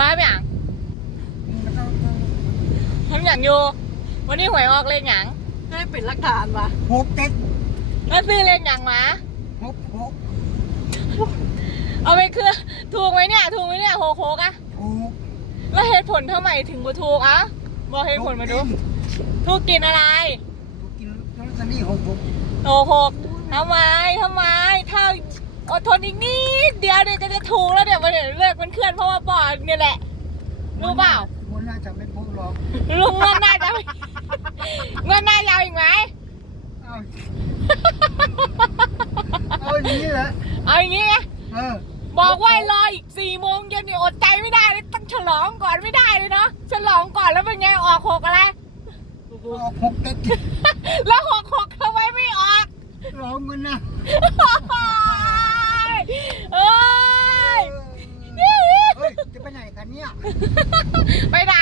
บ้าไหมอ่ะทำอย่างอยู่วันนี้หวยออกเลขหยังให้เป็นหลักฐานวะ 6 7 แล้วซื้อเลขหยังมา 6 เอาไปคือถูกไหมเนี่ยถูกไหมเนี่ยโคกอะ 6ถูกแล้วเหตุผลทำไมถึงบ่ถูกอ่ะบอกเหตุผลมาดูถูกกินอะไรถูกกินลอตเตอรี่6 โอ้โหทำไมถ้าอดทนอีกนิดเดียวเนี่ยจะถูกแล้วเดี๋ยวมันเลิกมันเคลื่อนเพราะว่าปอดเนี่ยแหละรู้เปล่ามันน่าจะไม่พูดหรอกลุงเงินน่าจะเงินน่ายาวอีกไหมเอาอย่างนี้แหละเอาอย่างนี้ไงบอกว่ารออีก4 โมงเย็นนี่อดใจไม่ได้เลยต้องฉลองก่อนไม่ได้เลยเนาะฉลองก่อนแล้วเป็นไงออก6อะไรออก6 7 แล้ว6ทำไมไม่ออกร้องมันนะเอ้ยจะไปไหนกันเนี่ยไปไหน